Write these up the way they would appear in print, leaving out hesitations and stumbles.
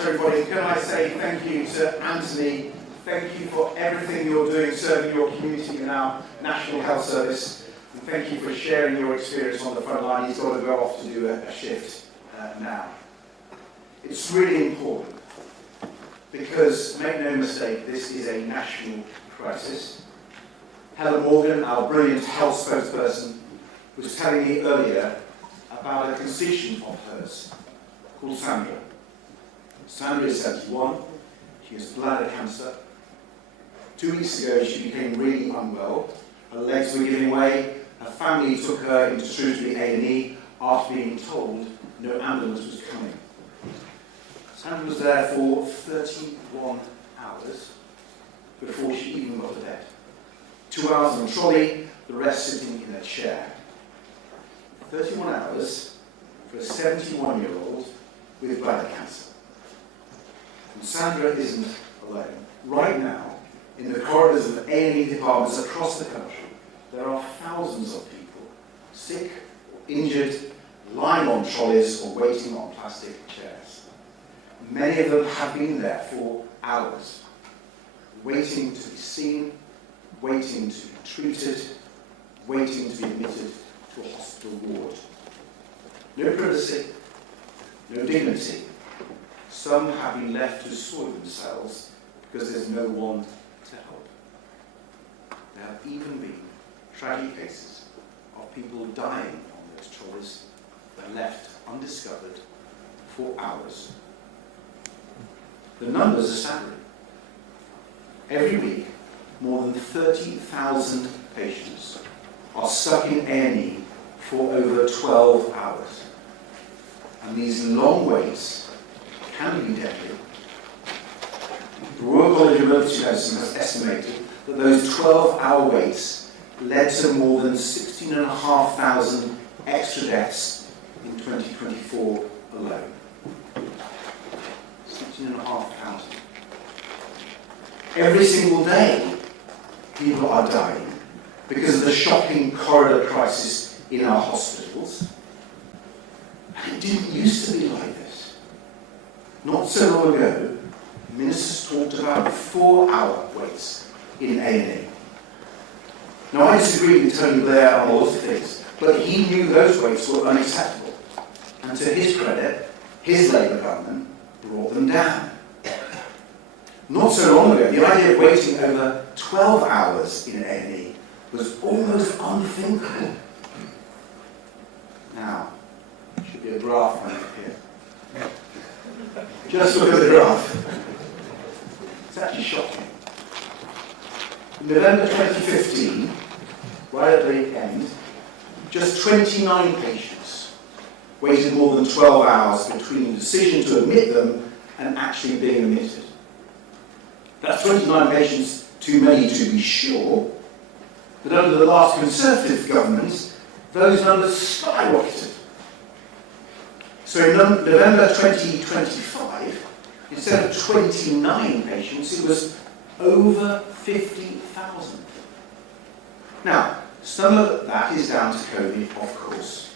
Everybody, can I say thank you to Anthony, thank you for everything you're doing serving your community in our National Health Service, and thank you for sharing your experience on the front line. He's got to go off to do a shift now. It's really important because, make no mistake, this is a national crisis. Helen Morgan, our brilliant health spokesperson, was telling me earlier about a constituent of hers called Sandra. Sandra is 71, she has bladder cancer. 2 weeks ago she became really unwell, her legs were giving way, her family took her into Shrewsbury A&E after being told no ambulance was coming. Sandra was there for 31 hours before she even got to bed. 2 hours on a trolley, the rest sitting in a chair. 31 hours for a 71-year-old with bladder cancer. And Sandra isn't alone. Right now, in the corridors of A&E departments across the country, there are thousands of people, sick or injured, lying on trolleys or waiting on plastic chairs. Many of them have been there for hours, waiting to be seen, waiting to be treated, waiting to be admitted to a hospital ward. No privacy, no dignity. Some have been left to sort themselves because there's no one to help. There have even been tragic cases of people dying on those trolleys and left undiscovered for hours. The numbers are staggering. Every week, more than 30,000 patients are stuck in A&E for over 12 hours. And these long waits can be deadly. The Royal College of Emergency Medicine has estimated that those 12-hour waits led to more than 16,500 extra deaths in 2024 alone. 16,500. Every single day, people are dying because of the shocking corridor crisis in our hospitals. And it didn't used to be like this. Not so long ago, ministers talked about 4-hour waits in A&E. Now, I disagree with Tony Blair on a lot of things, but he knew those waits were unacceptable. And to his credit, his Labour government brought them down. Not so long ago, the idea of waiting over 12 hours in A&E was almost unthinkable. Now, there should be a graph right up here. Just look at the graph. It's actually shocking. In November 2015, right at the end, just 29 patients waited more than 12 hours between the decision to admit them and actually being admitted. That's 29 patients too many to be sure, but under the last Conservative government, those numbers skyrocketed. So in November 2025, instead of 29 patients, it was over 50,000. Now, some of that is down to COVID, of course.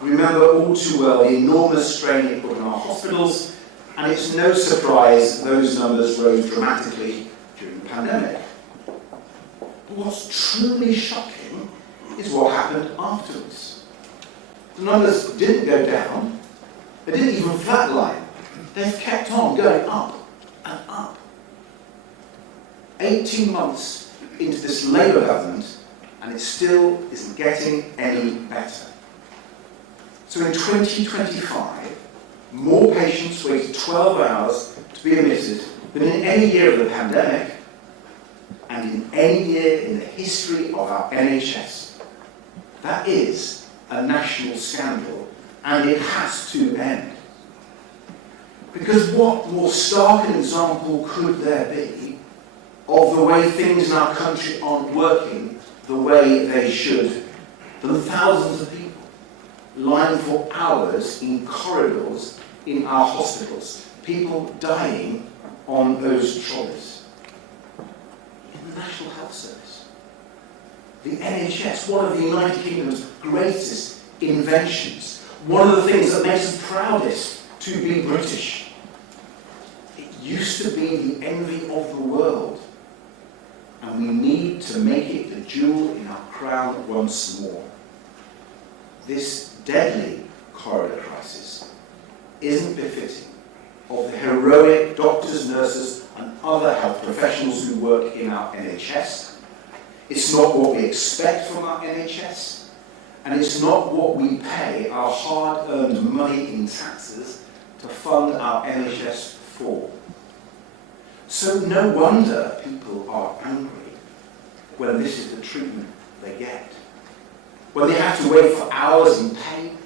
Remember all too well the enormous strain it put on our hospitals, and it's no surprise those numbers rose dramatically during the pandemic. But what's truly shocking is what happened afterwards. The numbers didn't go down, they didn't even flatline. They've kept on going up and up. 18 months into this Labour government, and it still isn't getting any better. So in 2025, more patients waited 12 hours to be admitted than in any year of the pandemic, and in any year in the history of our NHS. That is a national scandal, and it has to end. Because what more stark an example could there be of the way things in our country aren't working the way they should than thousands of people lying for hours in corridors in our hospitals, people dying on those trolleys. In the National Health Service, the NHS, one of the United Kingdom's greatest inventions, one of the things that makes us proudest to be British. used to be the envy of the world, and we need to make it the jewel in our crown once more. This deadly corridor crisis isn't befitting of the heroic doctors, nurses, and other health professionals who work in our NHS. It's not what we expect from our NHS, and it's not what we pay our hard-earned money in taxes to fund our NHS for. So no wonder people are angry when this is the treatment they get. When they have to wait for hours in pain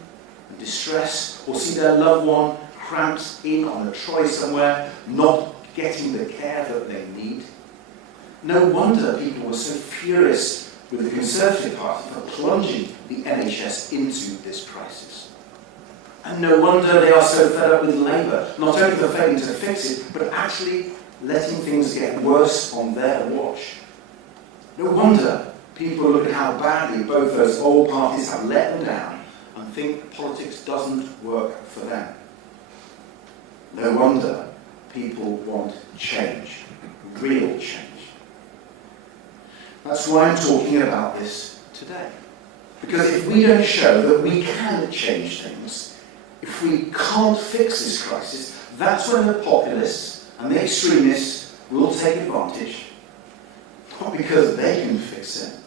and distress, or see their loved one cramped in on a trolley somewhere, not getting the care that they need. No wonder people were so furious with the Conservative Party for plunging the NHS into this crisis. And no wonder they are so fed up with Labour, not only for failing to fix it, but actually letting things get worse on their watch. No wonder people look at how badly both those old parties have let them down and think politics doesn't work for them. No wonder people want change, real change. That's why I'm talking about this today. Because if we don't show that we can change things, if we can't fix this crisis, that's when the populists and the extremists will take advantage. Not because they can fix it,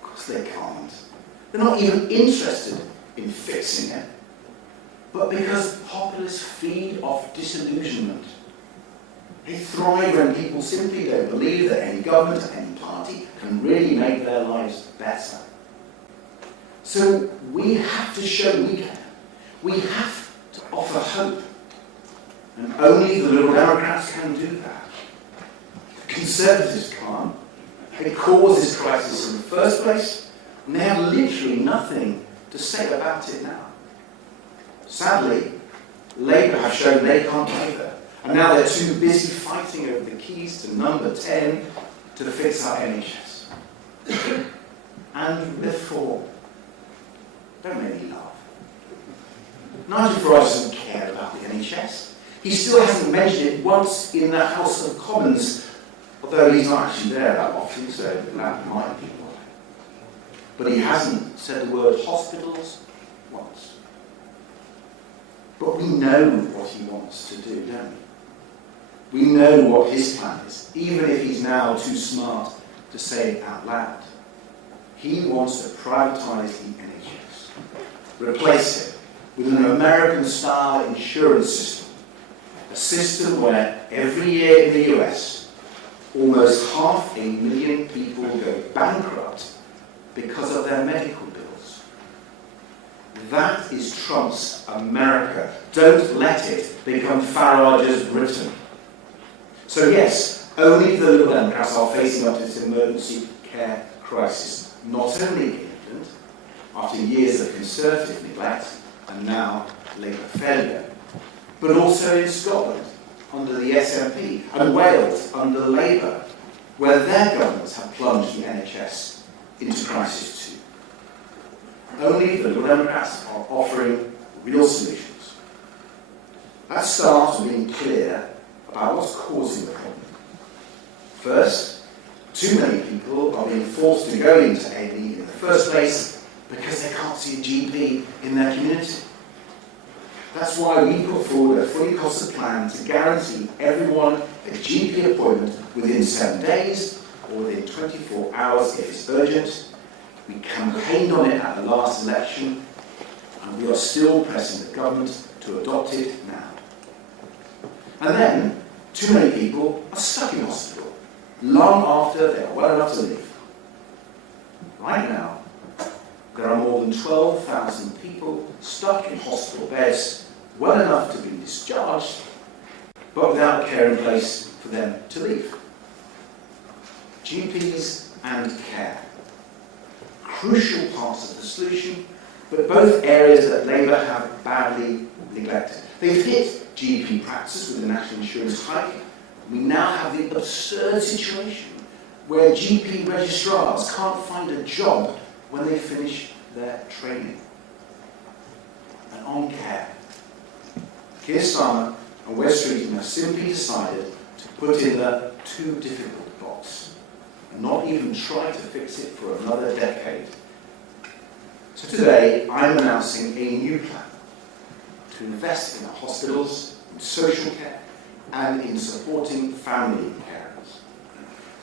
because they can't. They're not even interested in fixing it, but because populists feed off disillusionment. They thrive when people simply don't believe that any government, any party, can really make their lives better. So we have to show we can. We have to offer hope. And only the Liberal Democrats can do that. The Conservatives can't. They caused this crisis in the first place, and they have literally nothing to say about it now. Sadly, Labour have shown they can't either. And now they're too busy fighting over the keys to number 10 to fix our NHS. And therefore, don't make me laugh. Nigel Farage doesn't care about the NHS. He still hasn't mentioned it once in the House of Commons, although he's not actually there that often, so that might be why. But he hasn't said the word hospitals once. But we know what he wants to do, don't we? We know what his plan is, even if he's now too smart to say it out loud. He wants to privatise the NHS, replace it with an American-style insurance system, a system where every year in the US, almost 500,000 people go bankrupt because of their medical bills. That is Trump's America. Don't let it become Farage's Britain. So yes, only the Liberal Democrats are facing up to this emergency care crisis, not only in England, after years of Conservative neglect and now Labour failure, but also in Scotland under the SNP and Wales under Labour, where their governments have plunged the NHS into crisis too. Only the Liberal Democrats are offering real solutions. That starts with being clear about what's causing the problem. First, too many people are being forced to go into A&E in the first place because they can't see a GP in their community. That's why we put forward a fully costed plan to guarantee everyone a GP appointment within 7 days or within 24 hours if it's urgent. We campaigned on it at the last election, and we are still pressing the government to adopt it now. And then, too many people are stuck in hospital long after they are well enough to leave. Right now, there are more than 12,000 people stuck in hospital beds well enough to be discharged, but without care in place for them to leave. GPs and care. Crucial parts of the solution, but both areas that Labour have badly neglected. They've hit GP practice with the national insurance hike. We now have the absurd situation where GP registrars can't find a job when they finish their training. And on care, Keir Starmer And West Streeting have simply decided to put in the too difficult box and not even try to fix it for another decade. So today, I'm announcing a new plan to invest in our hospitals, in social care, and in supporting family carers,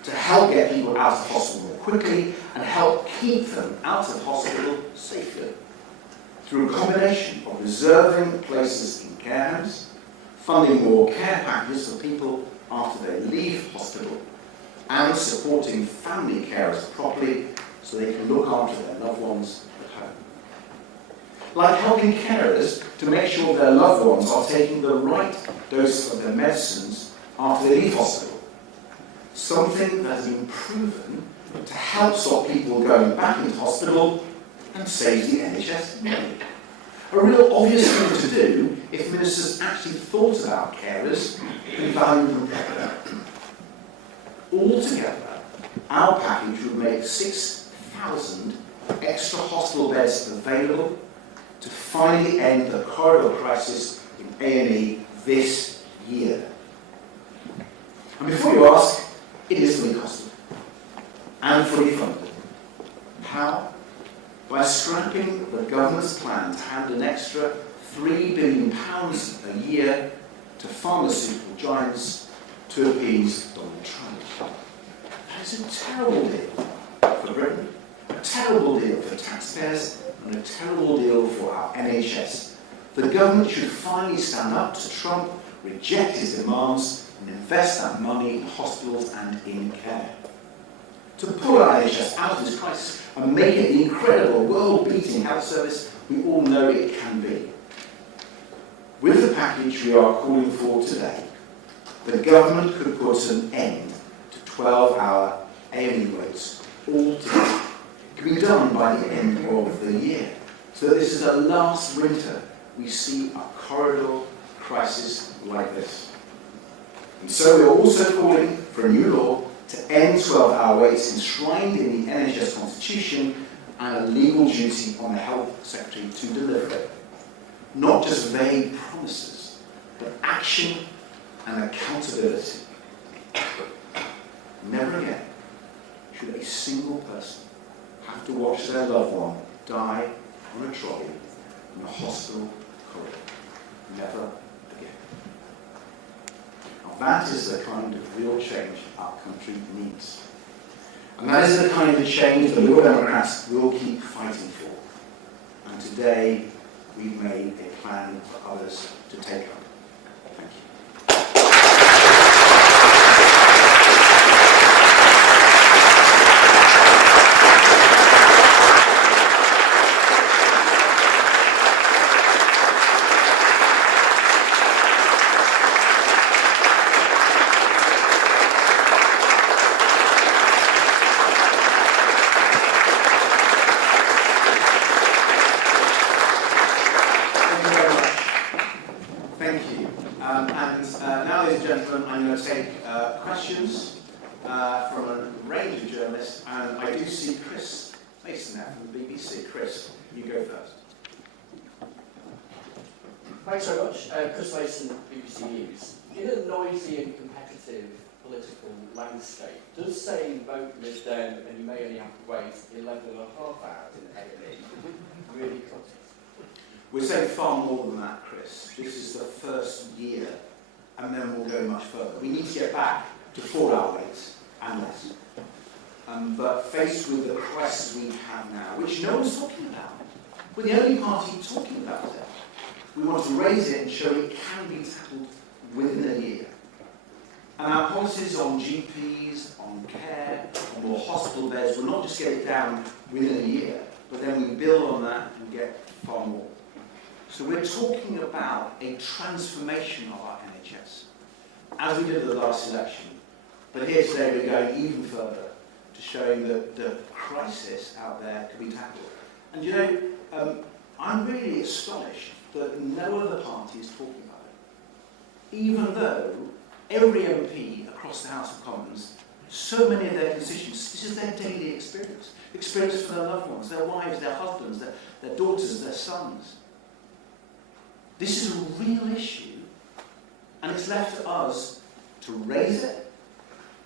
to help get people out of hospital more quickly and help keep them out of hospital safely, through a combination of reserving places in care homes, funding more care packages for people after they leave hospital, and supporting family carers properly so they can look after their loved ones at home. Like helping carers to make sure their loved ones are taking the right dose of their medicines after they leave hospital. Something that has been proven to help stop people going back into hospital and save the NHS money. A real obvious thing to do if ministers actually thought about carers and valued them properly. Altogether, our package would make 6,000 extra hospital beds available to finally end the corridor crisis in A&E this year. And before you ask, it is fully costed and fully funded. How? By scrapping the government's plan to hand an extra £3 billion a year to pharmaceutical giants to appease Donald Trump. That is a terrible deal for Britain, a terrible deal for taxpayers, and a terrible deal for our NHS. The government should finally stand up to Trump, reject his demands, and invest that money in hospitals and in care. To pull our NHS out of this crisis and make it the incredible, world-beating health service we all know it can be. With the package we are calling for today, the government could put an end to 12-hour A&E waits altogether. It could be done by the end of the year, so that this is the last winter we see a corridor crisis like this. And so we are also calling for a new law to end 12-hour waits enshrined in the NHS Constitution and a legal duty on the Health Secretary to deliver it. Not just vague promises, but action and accountability. Never again should a single person have to watch their loved one die on a trolley in a hospital corridor. Never again. Now that is the kind of real change our country needs. And that is the kind of change the Liberal Democrats will keep fighting for. And today, we've made a plan for others to take up. Thank you. I'm going to take questions from a range of journalists, and I do see Chris Mason there from the BBC. Chris, you go first. Thanks very much. Chris Mason, BBC News. In a noisy and competitive political landscape, does saying vote Lib Dem and you may only have to wait 11 and a half hours in A&E really cut it? We're saying far more than that, Chris. This is the first year, and then we'll go much further. We need to get back to 4-hour waits and less. But faced with the crisis we have now, which no one's talking about, we're the only party talking about it. We want to raise it and show it can be tackled within a year. And our policies on GPs, on care, on more hospital beds, will not just get it down within a year, but then we build on that and get far more. So we're talking about a transformation of our NHS, as we did at the last election. But here today we're going even further to showing that the crisis out there can be tackled. And you know, I'm really astonished that no other party is talking about it. Even though every MP across the House of Commons, so many of their constituents, this is their daily experience. Experience for their loved ones, their wives, their husbands, their daughters, their sons. This is a real issue, And it's left to us to raise it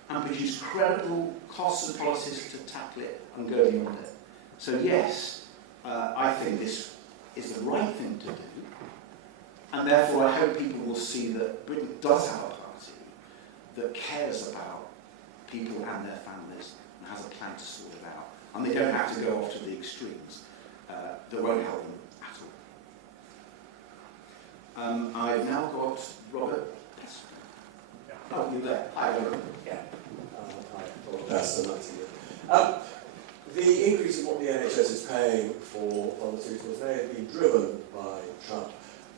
and produce credible costs and policies to tackle it and go beyond it. So yes, I think this is the right thing to do, and therefore I hope people will see that Britain does have a party that cares about people and their families and has a plan to sort it out. And they don't have to go off to the extremes that won't help them at all. I've now got Robert. Oh, you're there. Hi, Robert. Yeah. Hi, Robert. That's the nice thing. The increase in what the NHS is paying for pharmaceuticals may have been driven by Trump,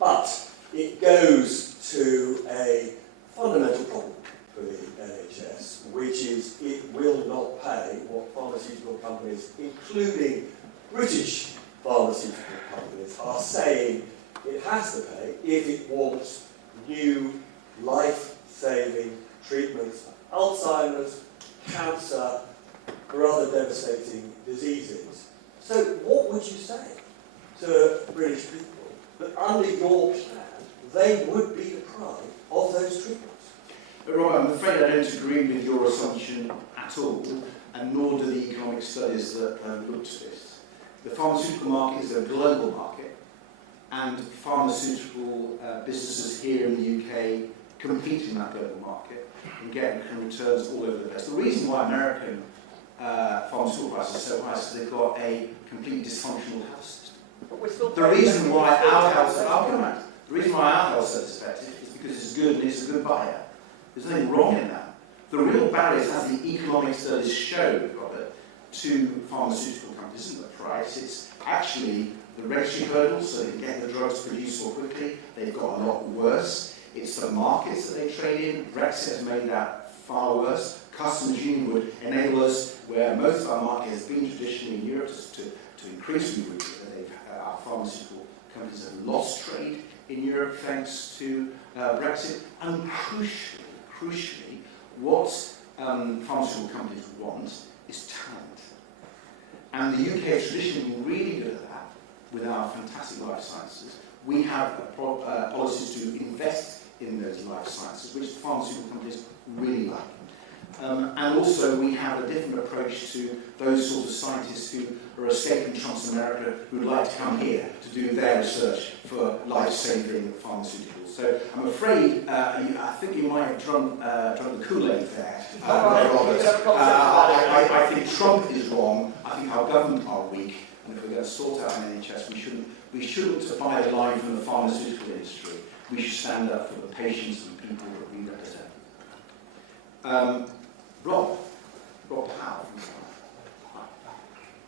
but it goes to a fundamental problem for the NHS, which is it will not pay what pharmaceutical companies, including British pharmaceutical companies, are saying it has to pay if it wants new life-saving treatments, Alzheimer's, cancer, or other devastating diseases. So what would you say to British people that under your plan they would be deprived of those treatments? Rob, I'm afraid I don't agree with your assumption at all, and nor do the economic studies that have looked at this. The pharmaceutical market is a global market, and pharmaceutical businesses here in the UK compete in that global market and get returns all over the place. The reason why American pharmaceutical prices are so high is because they've got a completely dysfunctional health system. The reason why our health service is effective is because it's good and it's a good buyer. There's nothing wrong in that. The real barriers, as the economic studies show, Robert, to pharmaceutical companies isn't the price, it's actually the regulatory hurdles, so they can get the drugs produced more quickly. They've got a lot worse. It's the markets that they trade in. Brexit has made that far worse. Customs Union would enable us, where most of our market has been traditionally in Europe, to increase our pharmaceutical companies have lost trade in Europe thanks to Brexit. And crucially, what pharmaceutical companies want is talent. And the UK is traditionally really good at that with our fantastic life sciences. We have policies to invest in those life sciences, which the pharmaceutical companies really like. And also we have a different approach to those sorts of scientists who are escaping Trump's America, who would like to come here to do their research for life-saving pharmaceuticals. So I'm afraid, I think you might have drunk the Kool-Aid there, Robert. I think Trump is wrong. I think our government are weak. And if we're going to sort out an NHS, we shouldn't buy a line from the pharmaceutical industry. We should stand up for the patients and people that we represent. Rob Powell.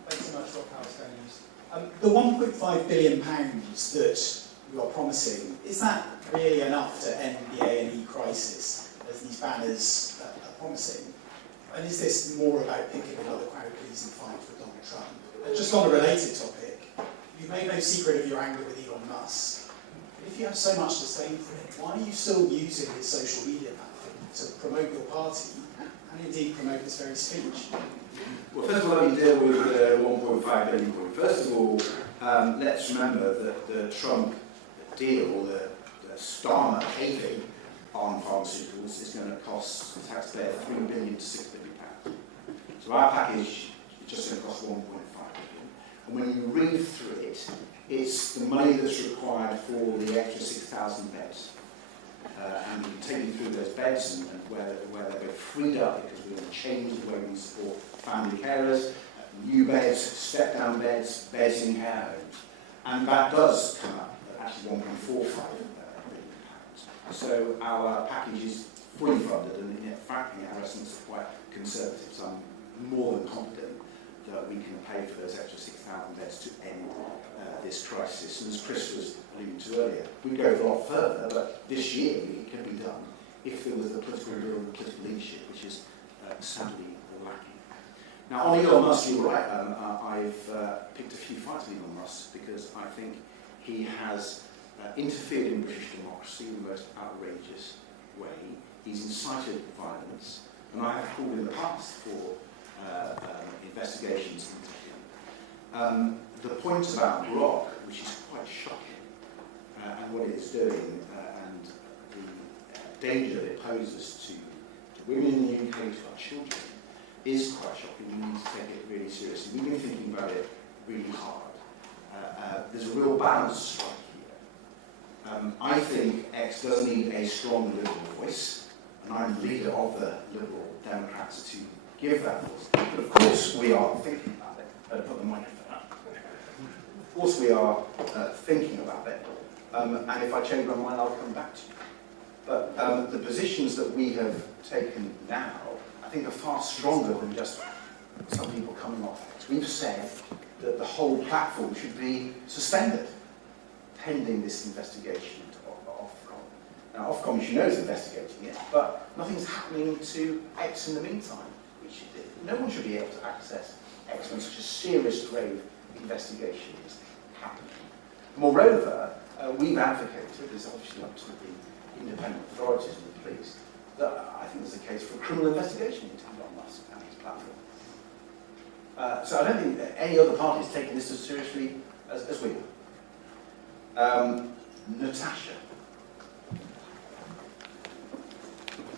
Thanks so much, Rob Powell. The £1.5 billion that you are promising, is that really enough to end the A&E crisis, as these banners are promising? And is this more about picking another crowd pleasing fight with Donald Trump? And just on a related topic, you've made no secret of your anger with Elon Musk. If you have so much disdain for it, why are you still using his social media platform to promote your party and indeed promote this very speech? Well, first of all, let me deal with the 1.5 billion point. First of all, let's remember that the Trump deal, the Starmer caving on pharmaceuticals is going to cost the taxpayer £3 billion to £6 billion. So our package is just going to cost 1.5 billion. And when you read through it, it's the money that's required for the extra 6,000 beds. And we can take you through those beds and where they're freed up, because we're going to change the way we support family carers, new beds, step-down beds, beds in care homes. And that does come up at actually £1.45 billion. So our package is fully funded, and frankly our estimates are quite conservative, so I'm more than confident that we can pay for those extra 6,000 beds to end this crisis. And as Chris was alluding to earlier, we go a lot further, but this year it can be done if there was the political will and the political leadership, which is sadly lacking. Now, on Elon Musk, you're right. I've picked a few fights with Elon Musk because I think he has interfered in British democracy in the most outrageous way. He's incited violence, and I have called in the past for investigations into him. The point about Grok, which is quite shocking, and what it is doing, and the danger that it poses to women in the UK, to our children, is quite shocking. We need to take it really seriously. We've been thinking about it really hard. There's a real balance strike here. I think X does need a strong Liberal voice, and I'm the leader of the Liberal Democrats to give that voice. But of course we are thinking about it. Put the microphone up. Of course we are thinking about it. And if I change my mind, I'll come back to you. But the positions that we have taken now, I think, are far stronger than just some people coming off it. We've said that the whole platform should be suspended pending this investigation into Ofcom. Now, Ofcom, as you know, is investigating it, but nothing's happening to X in the meantime, which it did. No one should be able to access X when such a serious, grave investigation is happening. Moreover, we've advocated, it's obviously up to the independent authorities and the police, that I think there's a case for a criminal investigation into Elon Musk and his platform. So I don't think that any other party is taking this as seriously as we are. Natasha.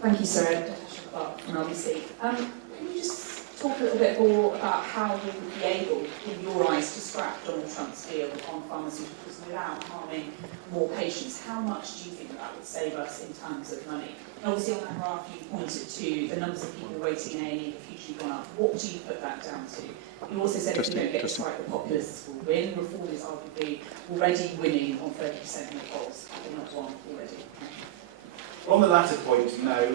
Thank you, Sir Ed. Natasha Clark from LBC. Can you just talk a little bit more about how we would be able, in your eyes, to scrap Donald Trump's deal on pharmaceuticals without harming more patients? How much do you think that would save us in terms of money? And obviously on that graph you pointed to the numbers of people waiting in A&E in the future have gone up. What do you put that down to? You also said if we don't get this right, the populists will win. Reform is arguably already winning on 30% in the polls. They're not won already. On the latter point, no,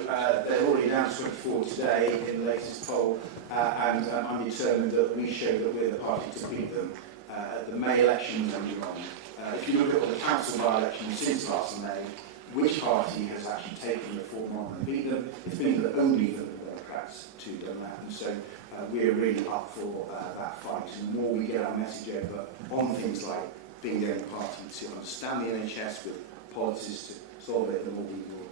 they're already down to 24 today in the latest poll, and I'm determined that we show that we're the party to beat them at the May elections and beyond. If you look at the council by-elections since last May, which party has actually taken reform on and beat them? It's been only the Democrats to do that, and so we're really up for that fight. And the more we get our message over on things like being the only party to understand the NHS with policies to solve it, the more we will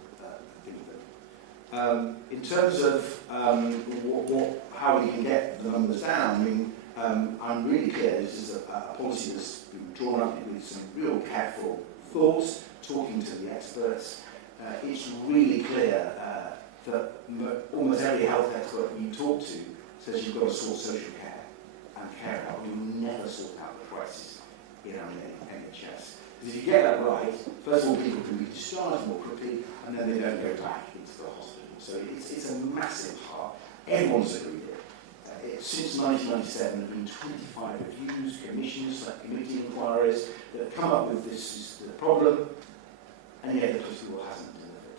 think of it. In terms of how we can get the numbers down, I mean, I'm really clear this is a policy that's been drawn up with some real careful thoughts, talking to the experts. It's really clear that almost every health expert you talk to says you've got to sort social care and care out. You will never sort out the crisis in our NHS. Because if you get that right, first of all, people can be discharged more quickly, and then they don't go back into the hospital. So it's a massive part. Everyone's agreed it. Since 1997, there have been 25 reviews, commissions, committee inquiries that have come up with this is the problem, and yet the political hasn't delivered.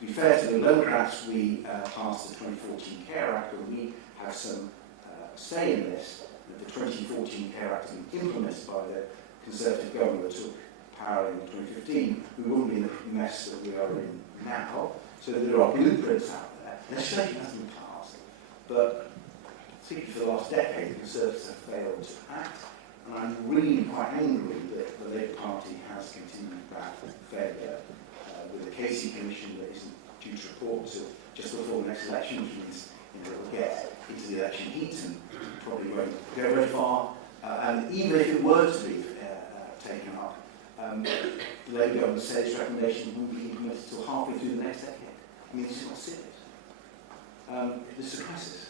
To be fair to the Democrats, we passed the 2014 Care Act, and we have some say in this, that the 2014 Care Act has been implemented by the Conservative government that took power in 2015, we wouldn't be in the mess that we are in now. So there are blueprints out there. Legislation hasn't been passed, but particularly for the last decade, the Conservatives have failed to act, and I'm really quite angry that the Labour Party has continued that failure with the Casey Commission that isn't due to report until just before the next election, which means it will get into the election heat and probably won't go very far. And even if it were to be taken up, the Labour government said its recommendation wouldn't be implemented until halfway through the next decade. I mean, this is not serious. This is a crisis.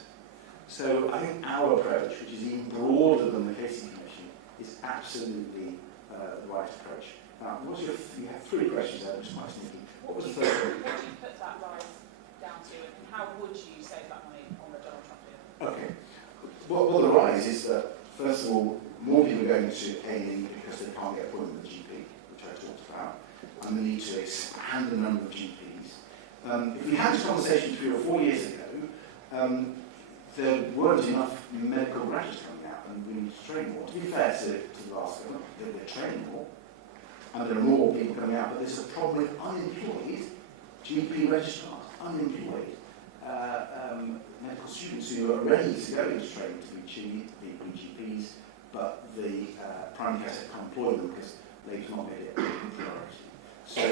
So I think our approach, which is even broader than the Casey Commission, is absolutely the right approach. Now, you have three questions there, which is quite sneaky. What was the first one? What do you put that rise down to, and how would you save that money on the Donald Trump deal? Okay. Well, the rise is that, first of all, more people are going to A&E because they can't get appointment with a GP, which I talked about, and the need to expand the number of GPs. If we had this conversation 3 or 4 years ago, there weren't enough medical graduates coming out, and we need to train more. To be fair to the last government, they're training more, and there are more people coming out, but there's a problem with unemployed GP registrars, unemployed medical students who are ready to go into training to be GPs, but the primary care sector can't employ them because they've not made it a priority. So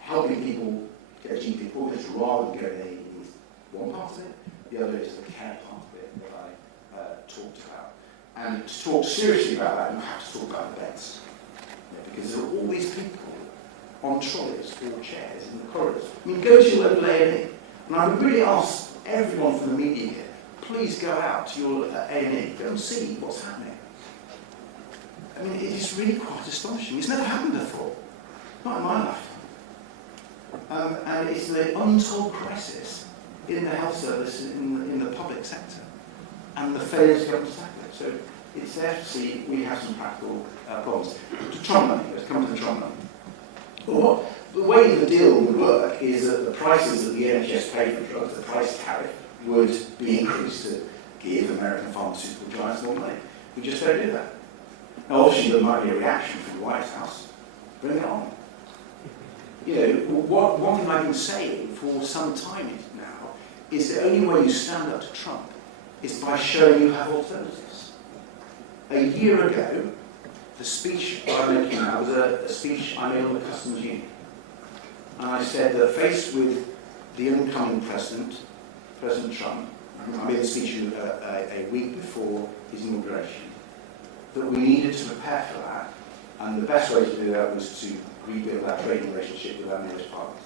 helping people get a GP appointment rather than go to A&E is one part of it. The other is the care part of it that I talked about. And to talk seriously about that, you have to talk about the beds. Because there are always people on trolleys or chairs in the corridors. I mean, go to your local A&E. And I would really ask everyone from the media here, please go out to your A&E, go and see what's happening. I mean, it is really quite astonishing. It's never happened before, not in my lifetime. And it's the untold crisis in the health service, in the public sector, and the failure to tackle it. So it's there to see we have some practical problems. To Trump money, let's come to the Trump money. Well, the way the deal would work is that the prices that the NHS pay for drugs, the price tariff, would be increased to give American pharmaceutical giants more money. We just don't do that. Now, obviously, there might be a reaction from the White House. Bring it on. You know, one thing I've been saying for some time now is the only way you stand up to Trump is by showing you have alternatives. A year ago, the speech I'm making now was a speech I made on the Customs Union. And I said that faced with the incoming President Trump, I made a speech a week before his inauguration, that we needed to prepare for that, and the best way to do that was to rebuild our trading relationship with our nearest partners.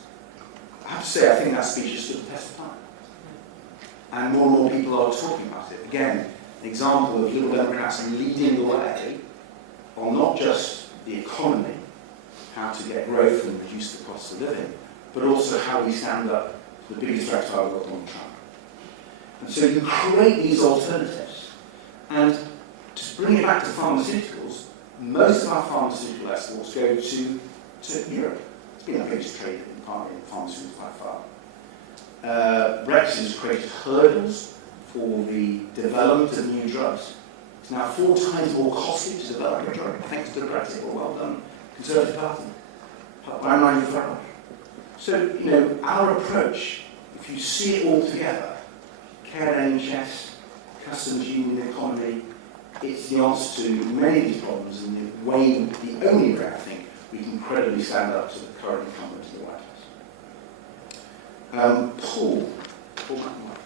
I have to say, I think that speech has stood the test of time. And more people are talking about it. Again, an example of Liberal Democrats leading the way on not just the economy, how to get growth and reduce the cost of living, but also how we stand up to the biggest threat we've got on Trump. And so you create these alternatives. And to bring it back to pharmaceuticals, most of our pharmaceutical exports go to Europe. It's been our biggest trade in pharmaceuticals by far. Brexit has created hurdles for the development of new drugs. It's now 4 times more costly to develop a drug, thanks to the Brexit. Well done, Conservative Party. By 95. So, you know, our approach, if you see it all together, care NHS, customs union economy, it's the answer to many of these problems, and the only way I think we can credibly stand up to the current incumbent in the White House. Paul McNamara.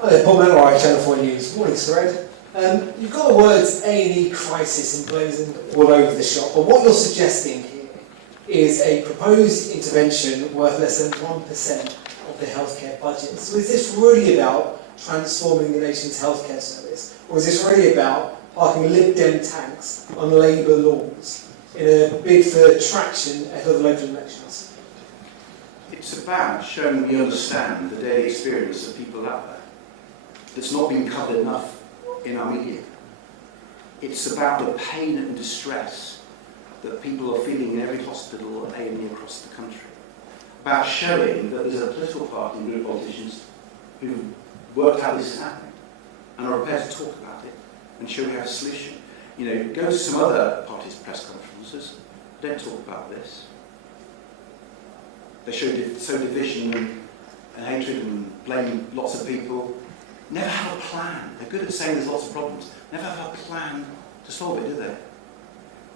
Hi there, Paul McNamara, Channel 4 News. Morning, Sir Ed. You've got the words A&E crisis emblazoned all over the shop, but what you're suggesting here is a proposed intervention worth less than 1% of the healthcare budget. So is this really about transforming the nation's healthcare service, or is this really about parking Lib Dem tanks on Labour lawns in a bid for traction ahead of the local elections? It's about showing we understand the daily experience of people out there that's not been covered enough in our media. It's about the pain and distress that people are feeling in every hospital or A&E across the country. About showing that there's a political party and group of politicians who've worked out this is happening and are prepared to talk about it and show we have a solution. You know, go to some other parties' press conferences, they don't talk about this. They show division and hatred and blame lots of people. Never have a plan. They're good at saying there's lots of problems. Never have a plan to solve it, do they?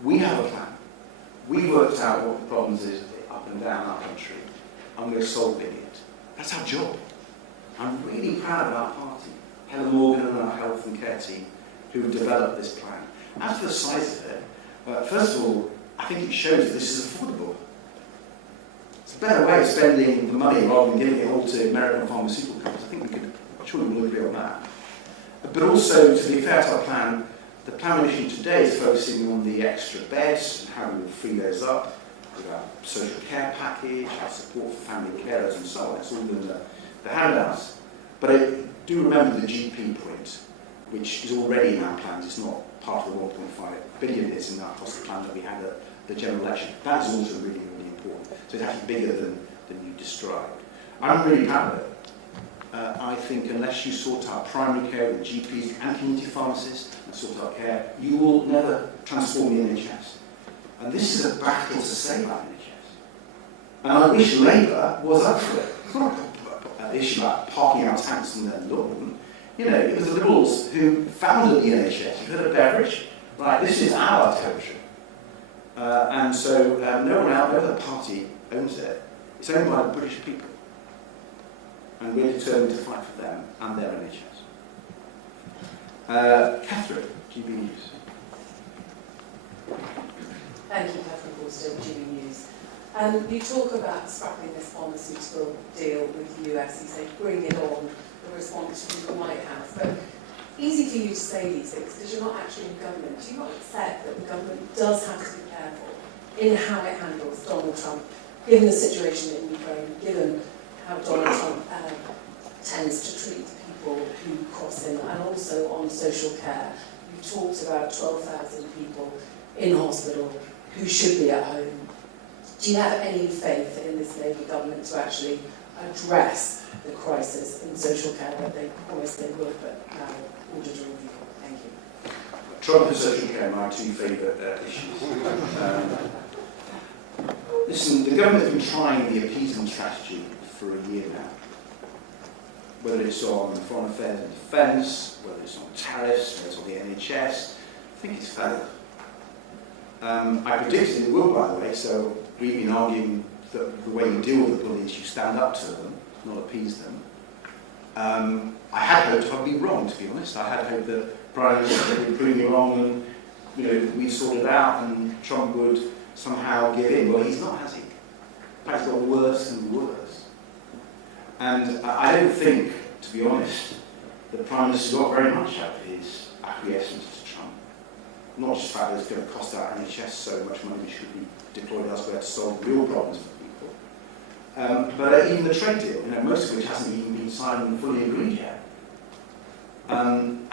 We have a plan. We worked out what the problems is up and down our country, and we're solving it. That's our job. I'm really proud of our party, Helen Morgan and our health and care team, who've developed this plan. As for the size of it, first of all, I think it shows that this is affordable. It's a better way of spending the money rather than giving it all to American pharmaceutical companies. I think we could, surely we'll agree on that. But also, to be fair to our plan, the plan we're issuing today is focusing on the extra beds and how we will free those up with our social care package, our support for family carers and so on. It's all in the handouts. But I do remember the GP point, which is already in our plans. It's not part of the 1.5 billion that's in our cost plan that we had at the general election. That is also really, really important. So it's actually bigger than you described. I'm really proud of it. I think unless you sort out primary care with GPs and community pharmacists and sort out care, you will never transform the NHS. And this is a battle to save our NHS. And I wish Labour was up for it. It's not an issue about parking our tanks on their lawn. You know, it was the Liberals who founded the NHS. You've heard of Beveridge? Right, this is our territory. And so no one out, no other party owns it. It's owned by the British people. And we're determined to fight for them and their NHS. Catherine, GB News. Thank you, Catherine Forster, GB News. You talk about scrapping this pharmaceutical deal with the US. You say, bring it on, the response from the White House. But easy for you to say these things because you're not actually in government. Do you not accept that the government does have to be careful in how it handles Donald Trump, given the situation in Ukraine, given how Donald Trump tends to treat people who cross him, and also on social care? You talked about 12,000 people in hospital who should be at home. Do you have any faith in this Labour government to actually address the crisis in social care that they promised they would, but now ordered a review? Thank you. Trump and social care are my two favourite issues. Listen, the government has been trying the appeasement strategy for a year now. Whether it's on foreign affairs and defence, whether it's on tariffs, whether it's on the NHS, I think it's failed. I predicted it will, by the way, so we've been arguing that the way you deal with the bullies, you stand up to them, not appease them. I had hoped I'd be wrong, to be honest. I had hoped that Prime Minister would prove me wrong and we'd sort it out and Trump would somehow give in. Well, he's not, has he? In fact, it's got worse and worse. And I don't think, to be honest, that the Prime Minister got very much out of his acquiescence to Trump. Not just the fact that it's going to cost our NHS so much money, which should be deployed elsewhere to solve real problems for people. But even the trade deal, most of which hasn't even been signed and fully agreed yet. And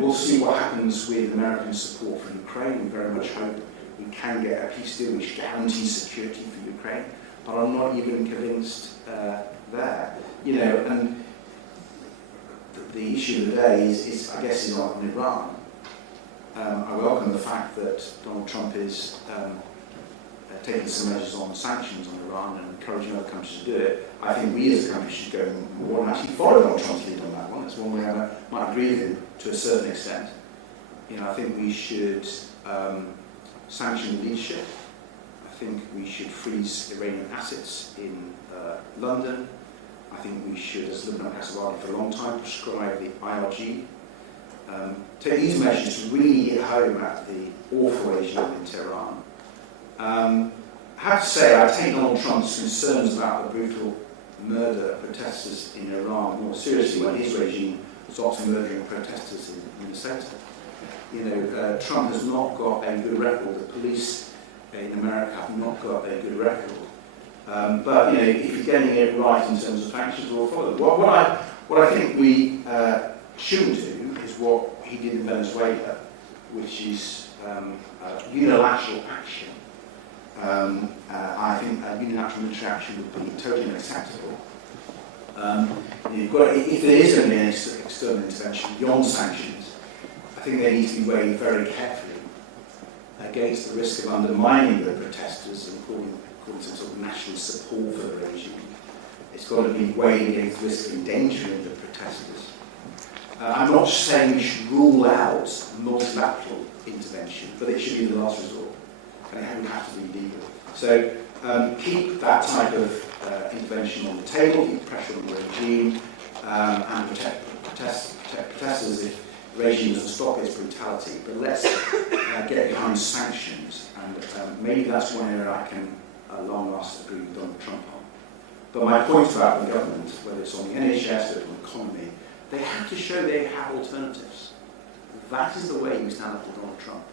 we'll see what happens with American support for Ukraine. We very much hope we can get a peace deal which guarantees security for Ukraine. But I'm not even convinced there. And the issue of the day is I guess, is on Iran. I welcome the fact that Donald Trump is taking some measures on sanctions on Iran and encouraging other countries to do it. I think we as a country should go more and actually follow Donald Trump's lead on that one. That's one way I might agree with him to a certain extent. I think we should sanction the leadership. I think we should freeze Iranian assets in London. I think we should, as Lib Dem has argued for a long time, prescribe the IRG. Take these measures to really hit home at the awful regime in Tehran. I have to say, I take Donald Trump's concerns about the brutal murder of protesters in Iran more seriously when his regime was often murdering protesters in Minnesota. Trump has not got a good record. The police in America have not got a good record. But if he's getting it right in terms of sanctions, we'll follow. What I think we shouldn't do is what he did in Venezuela, which is unilateral action. I think unilateral military action would be totally unacceptable. If there is going to be an external intervention beyond sanctions, I think they need to be weighed very carefully against the risk of undermining the protesters and causing some sort of national support for the regime. It's got to be weighed against the risk of endangering the protesters. I'm not saying we should rule out multilateral intervention, but it should be the last resort. And it would have to be legal. So keep that type of intervention on the table, keep pressure on the regime, and protect protesters if the regime doesn't stop its brutality. But let's get behind sanctions, and maybe that's one area I can, long last, agree with Donald Trump on. But my point about the government, whether it's on the NHS or on the economy, they have to show they have alternatives. That is the way we stand up to Donald Trump.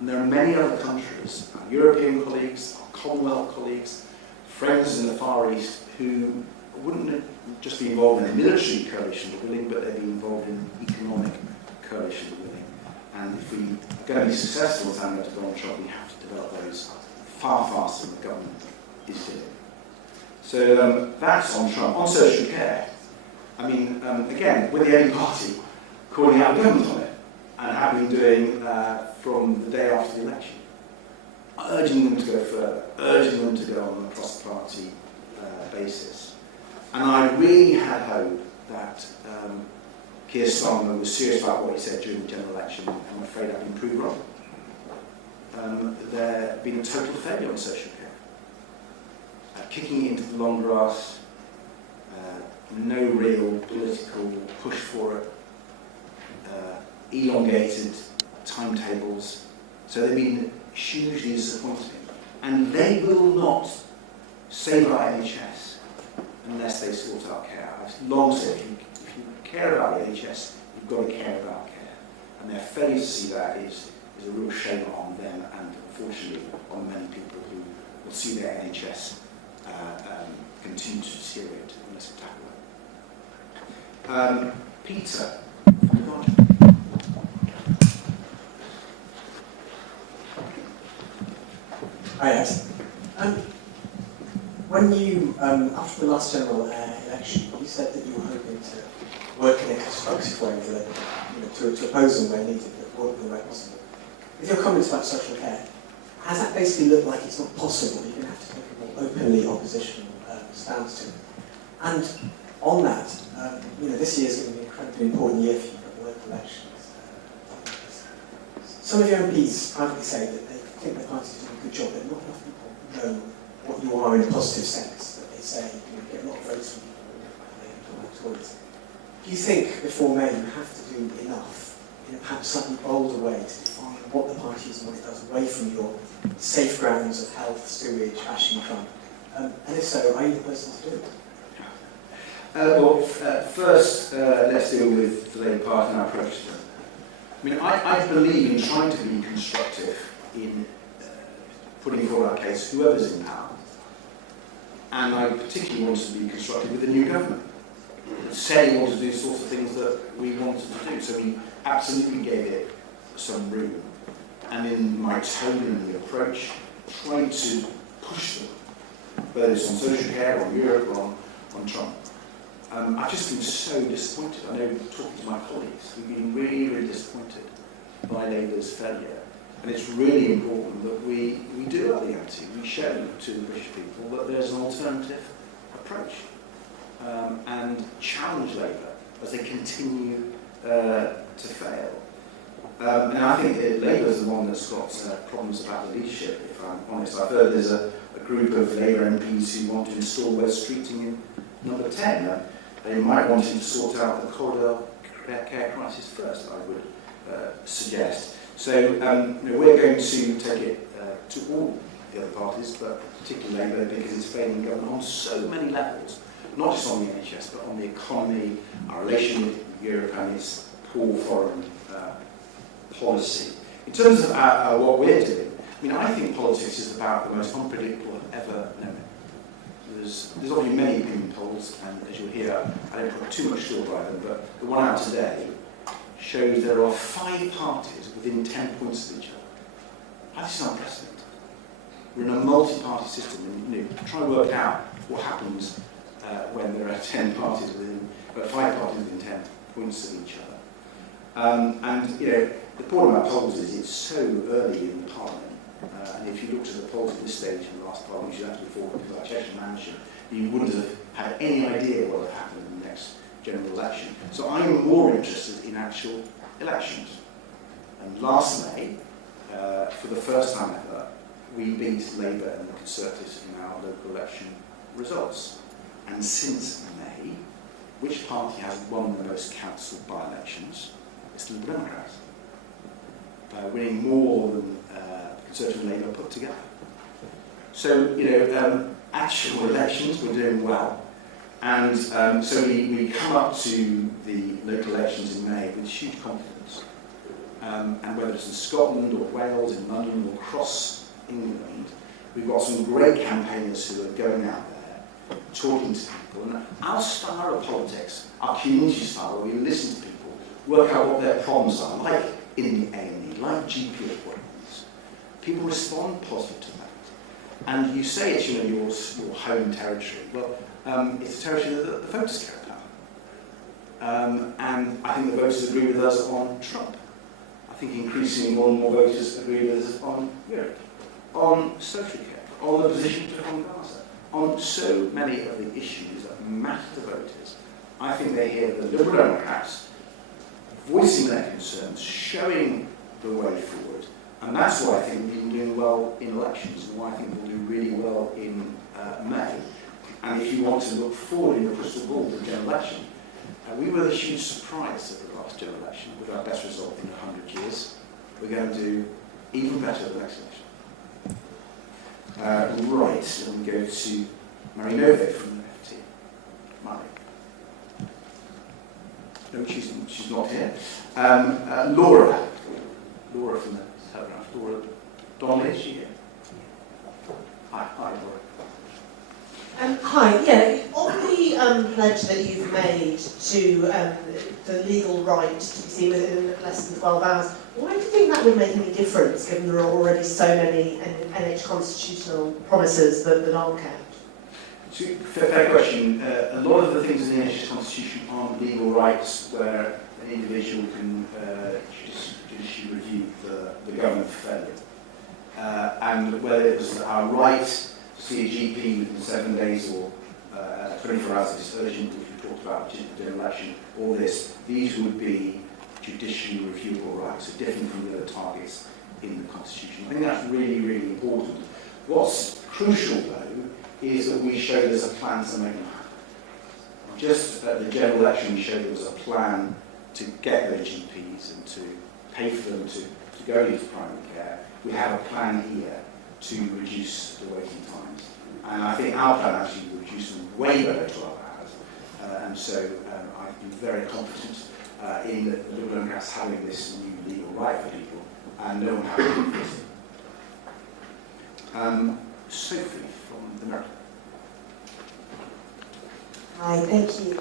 And there are many other countries, our European colleagues, our Commonwealth colleagues, friends in the Far East, who wouldn't just be involved in a military coalition with willing, but they'd be involved in economic coalition with willing. And if we are going to be successful in standing up to Donald Trump, we have to develop those far faster than the government is doing. So that's on Trump. On social care, I mean, again, we're the only party calling out the government on it, and have been doing from the day after the election, urging them to go further, urging them to go on a cross-party basis. And I really had hope that Keir Starmer was serious about what he said during the general election, and I'm afraid I've been proved wrong. There's been a total failure on social care. Kicking it into the long grass, no real political push for it, elongated timetables. So they've been hugely disappointing. And they will not save our NHS unless they sort out care. I've long said, if you care about the NHS, you've got to care about care. And their failure to see that is a real shame on them and unfortunately on many people who will see their NHS continue to deteriorate unless we tackle it. Peter. Hi, Ed. When you, after the last general election, you said that you were hoping to work in a constructive way to oppose them where needed, but work in the way possible. With your comments about social care, has that basically looked like it's not possible? You're going to have to take a more openly oppositional stance to it. And on that, this year is going to be an incredibly important year for you, the local elections. Some of your MPs privately say that they think the party's doing a good job, but not enough people know what you are in a positive sense. That they say you get a lot of votes from people and they don't towards. Do you think before May you have to do enough in a perhaps slightly bolder way to define what the party is and what it does away from your safe grounds of health, sewage, bashing Trump? And if so, are you the person to do it? First, let's deal with the Labour Party and our approach to them. I mean, I believe in trying to be constructive in putting forward our case, whoever's in power. And I particularly want to be constructive with the new government. Say we want to do the sorts of things that we wanted to do. So we absolutely gave it some room. And in my tone and the approach, tried to push them, whether it's on social care, on Europe, or on Trump. I've just been so disappointed. I know, talking to my colleagues, we've been really, really disappointed by Labour's failure. And it's really important that we do our reality. We show to the British people that there's an alternative approach and challenge Labour as they continue to fail. And I think Labour's the one that's got problems about the leadership, if I'm honest. I've heard there's a group of Labour MPs who want to install West Streeting in number 10. They might want to sort out the corridor care crisis first, I would suggest. So we're going to take it to all the other parties, but particularly Labour, because it's failing government on so many levels, not just on the NHS, but on the economy, our relation with Europe and its poor foreign policy. In terms of what we're doing, I mean, I think politics is about the most unpredictable I've ever known. There's obviously many opinion polls, and as you'll hear, I don't put too much thought by them, but the one out today shows there are 5 parties within 10 points of each other. That's unprecedented. We're in a multi-party system, and try and work out what happens when there are 5 parties within 10 points of each other. The point about polls is it's so early in the Parliament. And if you looked at the polls at this stage in the last Parliament, which is actually before the Cheshire Mansion, you wouldn't have had any idea what would happen in the next general election. So I'm more interested in actual elections. And last May, for the first time ever, we beat Labour and the Conservatives in our local election results. And since May, which party has won the most council by-elections? It's the Lib Democrats, winning more than Conservative and Labour put together. So, actual elections, we're doing well. And so we come up to the local elections in May with huge confidence. And whether it's in Scotland or Wales, in London or across England, we've got some great campaigners who are going out there, talking to people. And our style of politics, our community style, where we listen to people, work out what their problems are, like in the A&E, like GP appointments. People respond positive to that. And you say it's your home territory. Well, it's a territory that the voters care about. And I think the voters agree with us on Trump. I think increasingly more and more voters agree with us on Europe, on social care, on the position on Gaza, on so many of the issues that matter to voters. I think they hear the Liberal Democrats voicing their concerns, showing the way forward. And that's why I think we've been doing well in elections, and why I think we'll do really well in May. And if you want to look forward in the crystal ball to the general election, we were the huge surprise of the last general election with our best result in 100 years. We're going to do even better the next election. Right, then we go to Mary Nove from the FT. Mary. No, she's not here. Laura. Laura from the Telegraph. Laura Donnelly, is she here? Hi, Laura. Hi, yeah, on the pledge that you've made to the legal right to be seen within less than 12 hours, why do you think that would make any difference, given there are already so many NH constitutional promises that aren't kept? Fair question. A lot of the things in the NHS Constitution aren't legal rights where an individual can judicially review the government for failure. And whether it was our right to see a GP within 7 days or 24 hours if it's urgent, which we talked about, which is the general election, all this, these would be judicially reviewable rights, so different from the other targets in the Constitution. I think that's really, really important. What's crucial, though, is that we show there's a plan to make them happen. Just at the general election, we showed there was a plan to get those GPs and to pay for them to go into primary care. We have a plan here to reduce the waiting times. And I think our plan actually will reduce them way below 12 hours. And so I've been very confident in the Liberal Democrats having this new legal right for people, and no one having it. Sophie from the American. Hi, thank you.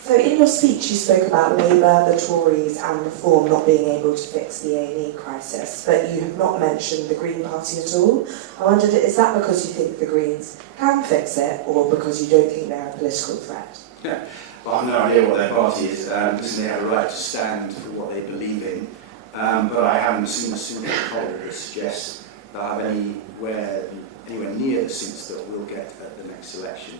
So in your speech you spoke about Labour, the Tories and Reform not being able to fix the A&E crisis, but you have not mentioned the Green Party at all. I wondered, is that because you think the Greens can fix it, or because you don't think they're a political threat? Yeah. Well, I've no idea what their party is. Listen, they have a right to stand for what they believe in, but I haven't seen a single poll that suggests that I have anywhere near the seats that we'll get at the next election.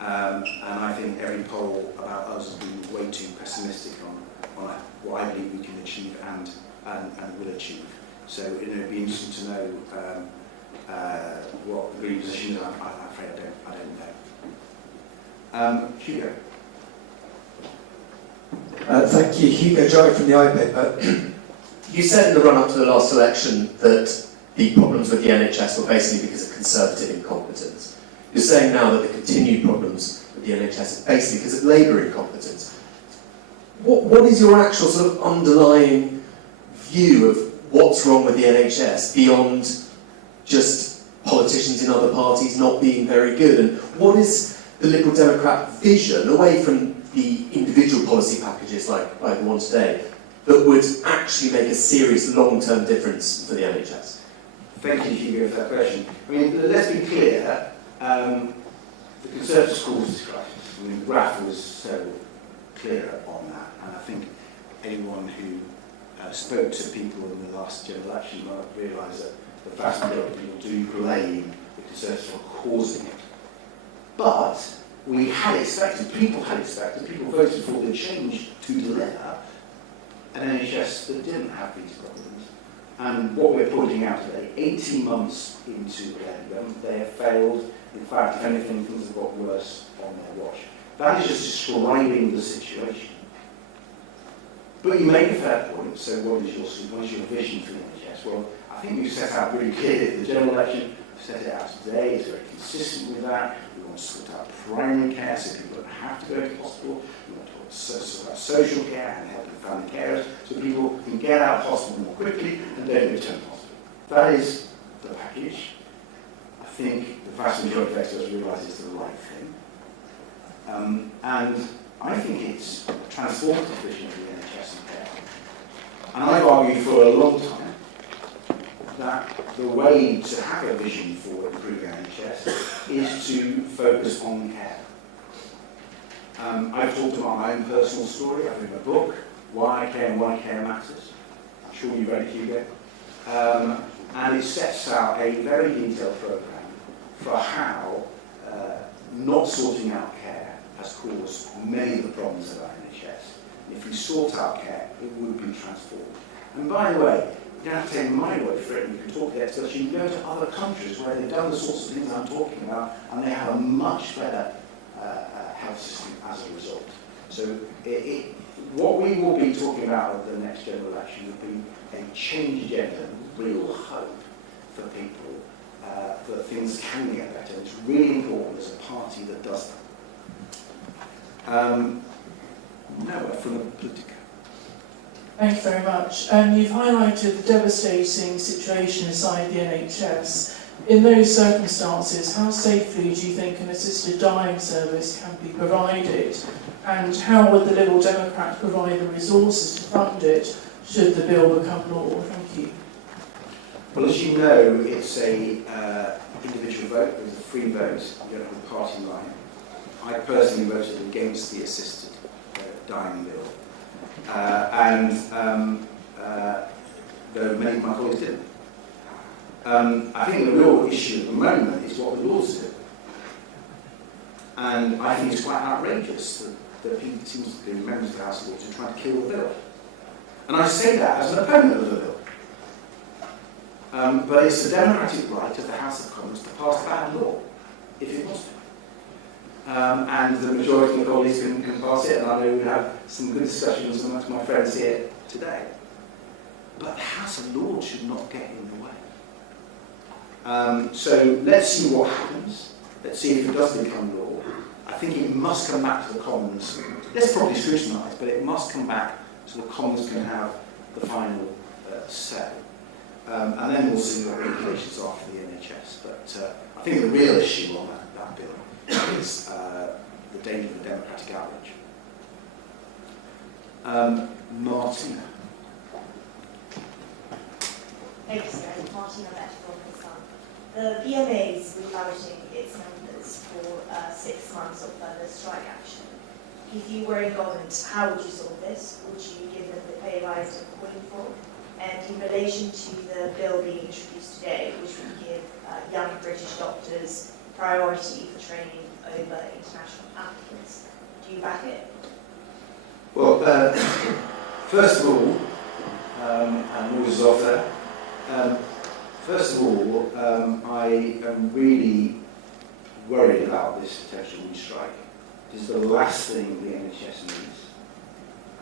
And I think every poll about us has been way too pessimistic on what I believe we can achieve and will achieve. So it'd be interesting to know what the Green position is. I'm afraid I don't know. Hugo. Thank you. Hugo Joy from the iPaper. You said in the run-up to the last election that the problems with the NHS were basically because of Conservative incompetence. You're saying now that the continued problems with the NHS are basically because of Labour incompetence. What is your actual sort of underlying view of what's wrong with the NHS beyond just politicians in other parties not being very good? And what is the Liberal Democrat vision, away from the individual policy packages like the one today, that would actually make a serious long-term difference for the NHS? Thank you, Hugo, for that question. I mean, let's be clear. The Conservatives caused this crisis. I mean, Graf was so clear on that, and I think anyone who spoke to people in the last general election might realise that the vast majority of people do blame the Conservatives for causing it. But we had expected, people voted for the change to deliver an NHS that didn't have these problems. And what we're pointing out today, 18 months into them, they have failed. In fact, if anything, things have got worse on their watch. That is just describing the situation. But you make a fair point, so what is your vision for the NHS? Well, I think we've set out really clearly at the general election, we've set it out today, it's very consistent with that. We want to sort out primary care so people don't have to go to hospital. We want to sort out social care and helping family carers so people can get out of hospital more quickly and don't return to hospital. That is the package. I think the vast majority of experts realise it's the right thing. And I think it's transformative vision for the NHS and care. And I've argued for a long time that the way to have a vision for improving NHS is to focus on care. I've talked about my own personal story. I've written a book, Why I Care and Why Care Matters. I'm sure you've read it, Hugo. And it sets out a very detailed programme for how not sorting out care has caused many of the problems of our NHS. If we sort out care, it would be transformed. And by the way, you don't have to take my word for it, you can talk to experts, you can go to other countries where they've done the sorts of things I'm talking about, and they have a much better health system as a result. So what we will be talking about at the next general election will be a change agenda, real hope for people that things can get better. It's really important as a party that does that. Noah from the Politica. Thank you very much. You've highlighted the devastating situation inside the NHS. In those circumstances, how safely do you think an assisted dying service can be provided? And how would the Liberal Democrats provide the resources to fund it should the bill become law? Thank you. Well, as you know, it's a individual vote. There's a free vote. You don't have a party line. I personally voted against the assisted dying bill. Though many of my colleagues didn't. I think the real issue at the moment is what the laws do. And I think it's quite outrageous that people seem to be members of the House of Lords who are trying to kill the bill. And I say that as an opponent of the bill. But it's the democratic right of the House of Commons to pass bad law, if it wants to. And the majority of colleagues can pass it, and I know we have some good discussions amongst my friends here today. But the House of Lords should not get in the way. So let's see what happens. Let's see if it does become law. I think it must come back to the Commons. Let's probably scrutinise, but it must come back so the Commons can have the final say. And then we'll see what regulations are for the NHS. But I think the real issue on that bill is the danger of democratic outrage. Martina. Thank you, Sir. Martina from the Sun. The BMA is rebalancing its members for 6 months of further strike action. If you were in government, how would you solve this? Would you give them the pay rise they're calling for? And in relation to the bill being introduced today, which would give young British doctors priority for training over international applicants, do you back it? Well, first of all, and always off there, first of all, I am really worried about this potential strike. This is the last thing the NHS needs.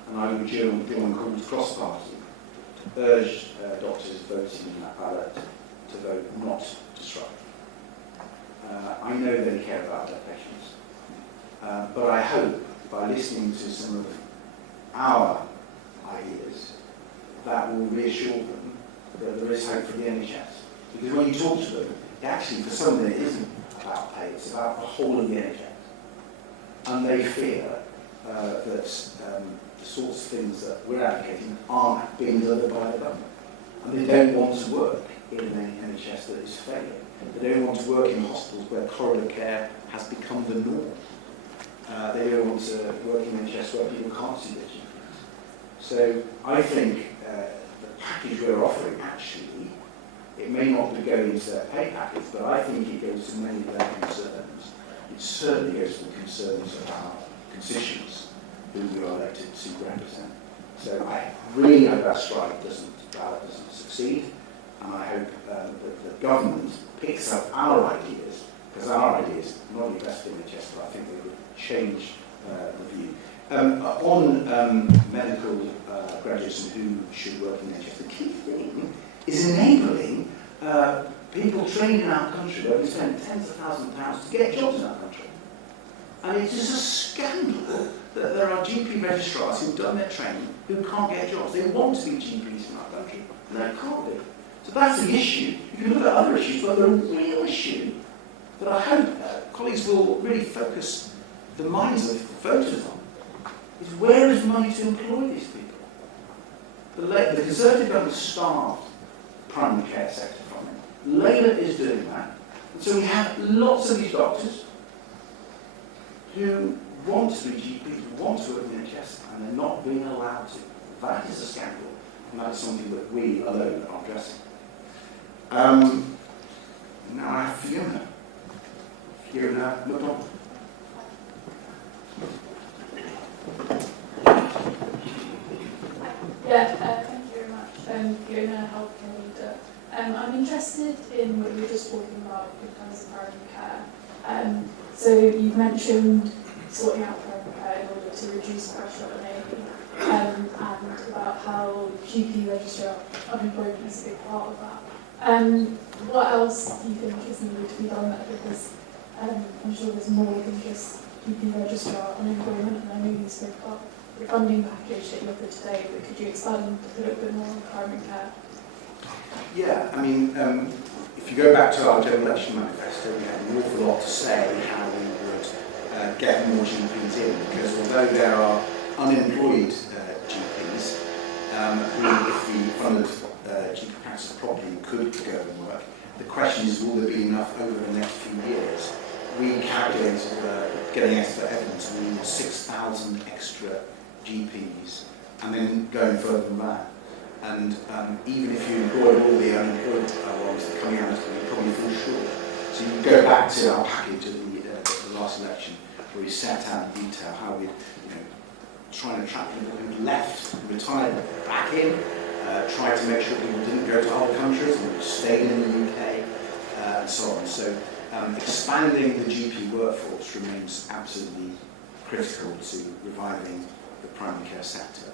And I would join calls cross-party to urge doctors voting in that ballot to vote not to strike. I know they care about their patients. But I hope, by listening to some of our ideas, that will reassure them that there is hope for the NHS. Because when you talk to them, actually, for some of them, it isn't about pay, it's about the whole of the NHS. And they fear that the sorts of things that we're advocating aren't being delivered by the government. And they don't want to work in an NHS that is failing. They don't want to work in hospitals where corridor care has become the norm. They don't want to work in an NHS where people can't see their GPs. So I think the package we're offering, actually, it may not be going into their pay package, but I think it goes to many of their concerns. It certainly goes to the concerns of our constituents who we are elected to represent. So I really hope that strike doesn't succeed, and I hope that the government picks up our ideas, because our ideas not only best for the NHS, but I think they would change the view. On medical graduates and who should work in the NHS, the key thing is enabling people trained in our country where we spend tens of thousands of pounds to get jobs in our country. And it is a scandal that there are GP registrars who've done their training who can't get jobs. They want to be GPs in our country, and they can't be. So that's the issue. You can look at other issues, but the real issue that I hope colleagues will really focus the minds of voters on is where is money to employ these people? The Conservative government starved primary care sector from it. Labour is doing that. And so we have lots of these doctors who want to be GPs, who want to work in the NHS, and they're not being allowed to. That is a scandal, and that is something that we alone are addressing. Now I have Fiona. Fiona McDonald. Thank you very much. Fiona, healthcare leader. I'm interested in what you were just talking about in terms of primary care. So you've mentioned sorting out primary care in order to reduce pressure on A&E, and about how GP registrar unemployment is a big part of that. What else do you think is needed to be done there? Because I'm sure there's more than just GP registrar unemployment, and I know you spoke about the funding package that you offered today, but could you expand a little bit more on primary care? Yeah, I mean, if you go back to our general election manifesto, we had an awful lot to say how we would get more GPs in, because although there are unemployed GPs, who, if we funded GP practice properly, could go and work. The question is, will there be enough over the next few years? We calculated, getting expert evidence, we need 6,000 extra GPs, and then going further than that. And even if you employ all the unemployed ones that are coming out, you probably fall short. So you go back to our package at the last election, where we set out in detail how we, trying to attract people who left, retired, back in, tried to make sure people didn't go to other countries and stayed in the UK, and so on. So expanding the GP workforce remains absolutely critical to reviving the primary care sector.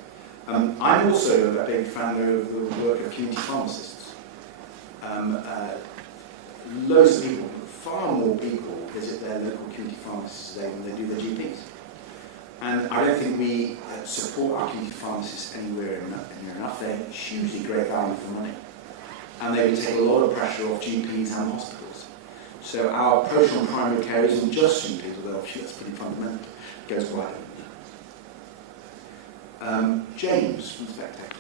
I'm also a big fan of the work of community pharmacists. Loads of people, far more people, visit their local community pharmacists today than they do their GPs. And I don't think we support our community pharmacists anywhere near enough. They're hugely great value for money. And they take a lot of pressure off GPs and hospitals. So our approach on primary care isn't just GPs, although obviously that's pretty fundamental. It goes wider. James from Spectator.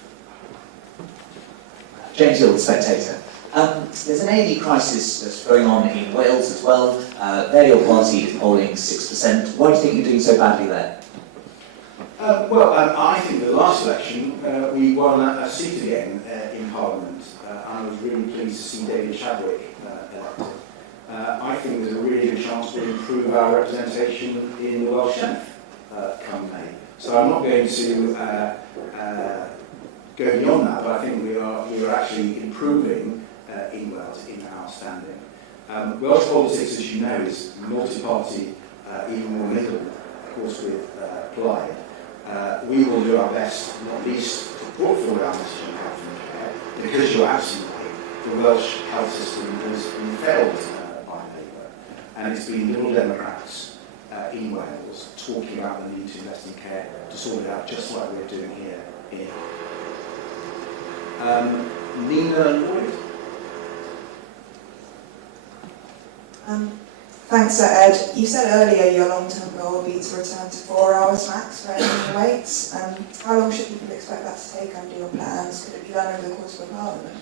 James Hill, The Spectator. There's an A&E crisis that's going on in Wales as well. There your party is polling 6%. Why do you think you're doing so badly there? I think the last election we won a seat again in Parliament. I was really pleased to see David Chadwick elected. I think there's a really good chance to improve our representation in the Welsh Senate come May. So I'm not going to go beyond that, but I think we are actually improving in Wales in our standing. Welsh politics, as you know, is multi-party, even more middle, of course, with Plaid. We will do our best, not least, to put forward our message on health and care, because you're absolutely right, the Welsh health system has been failed by Labour, and it's been Liberal Democrats in Wales talking about the need to invest in care to sort it out, just like we're doing here. Nina Lloyd. Thanks, Sir Ed. You said earlier your long-term goal would be to return to 4 hours max for any weights. How long should people expect that to take under your plans? Could it be done over the course of a parliament?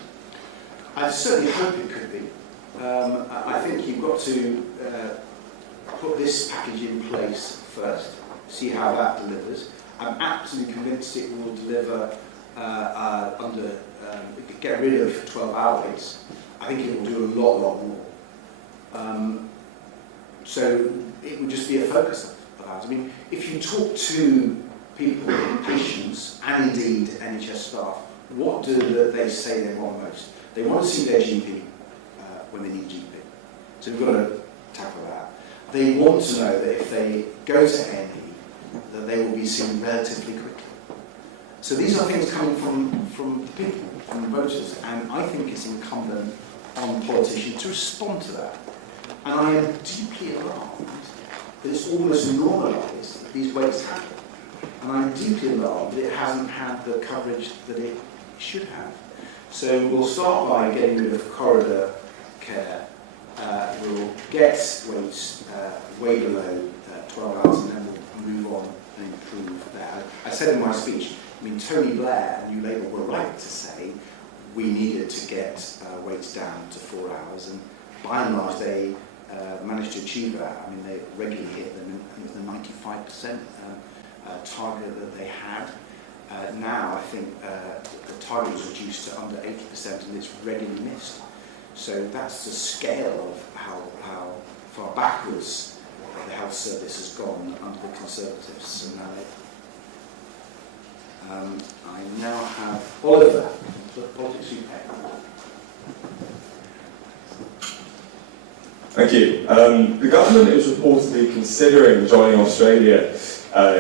I certainly hope it could be. I think you've got to put this package in place first, see how that delivers. I'm absolutely convinced it will deliver get rid of 12-hour weights. I think it will do a lot more. So it would just be a focus of ours. I mean, if you talk to people, patients, and indeed NHS staff, what do they say they want most? They want to see their GP when they need a GP. So we've got to tackle that. They want to know that if they go to A&E, that they will be seen relatively quickly. So these are things coming from the people, from the voters, and I think it's incumbent on politicians to respond to that. And I am deeply alarmed that it's almost normalised that these waits happen. And I'm deeply alarmed that it hasn't had the coverage that it should have. So we'll start by getting rid of corridor care. We'll get waits way below 12 hours, and then we'll move on and improve that. I said in my speech, Tony Blair and New Labour were right to say we needed to get waits down to 4 hours, and by and large they managed to achieve that. They regularly hit them, I think it was the 95% target that they had. Now I think the target was reduced to under 80% and it's regularly missed. So that's the scale of how far backwards the health service has gone under the Conservatives. So now I now have Oliver, Politics UK. Thank you. The government is reportedly considering joining Australia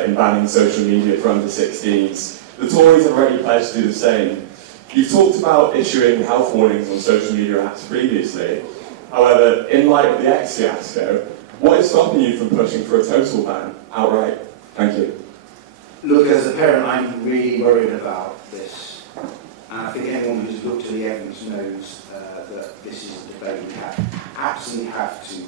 in banning social media for under 16s. The Tories have already pledged to do the same. You've talked about issuing health warnings on social media apps previously. However, in light of the X fiasco, what is stopping you from pushing for a total ban outright? Thank you. Look, as a parent, I'm really worried about this. And I think anyone who's looked at the evidence knows that this is a debate we absolutely have to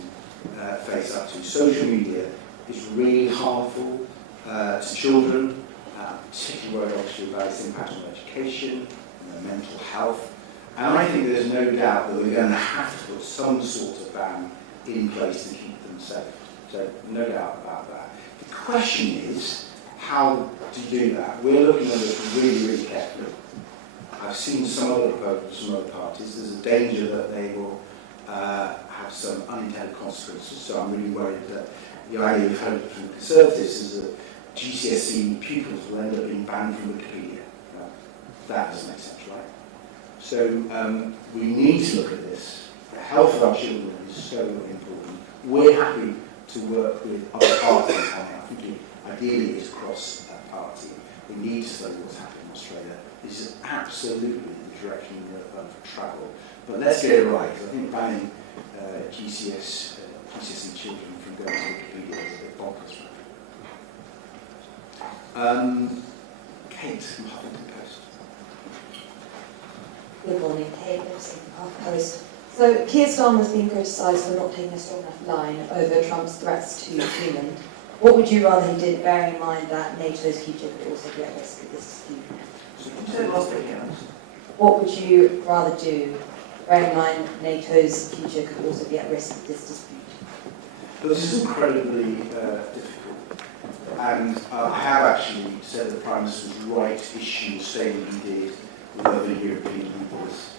face up to. Social media is really harmful to children, particularly worried obviously about its impact on education, mental health. And I think there's no doubt that we're going to have to put some sort of ban in place to keep them safe. So no doubt about that. The question is, how to do that? We're looking at it really, really carefully. I've seen some other proposals from other parties. There's a danger that they will have some unintended consequences. So I'm really worried that the idea we've heard from the Conservatives is that GCSE pupils will end up being banned from Wikipedia. That doesn't make sense, right? So we need to look at this. The health of our children is so important. We're happy to work with other parties on it. I think ideally it's cross party. We need to study what's happening in Australia. This is absolutely the direction of travel. But let's get it right. I think banning GCSE children from going to Wikipedia is a bit bonkers. Kate from Huffington Post. Good morning, Kate from Huffington Post. So Keir Starmer's been criticised for not taking a strong enough line over Trump's threats to Greenland. What would you rather he did, bearing in mind that NATO's future could also be at risk of this dispute? What would you rather do, bearing in mind NATO's future could also be at risk of this dispute? But this is incredibly difficult. And I have actually said that the Prime Minister was right to issue a statement he did with other European leaders,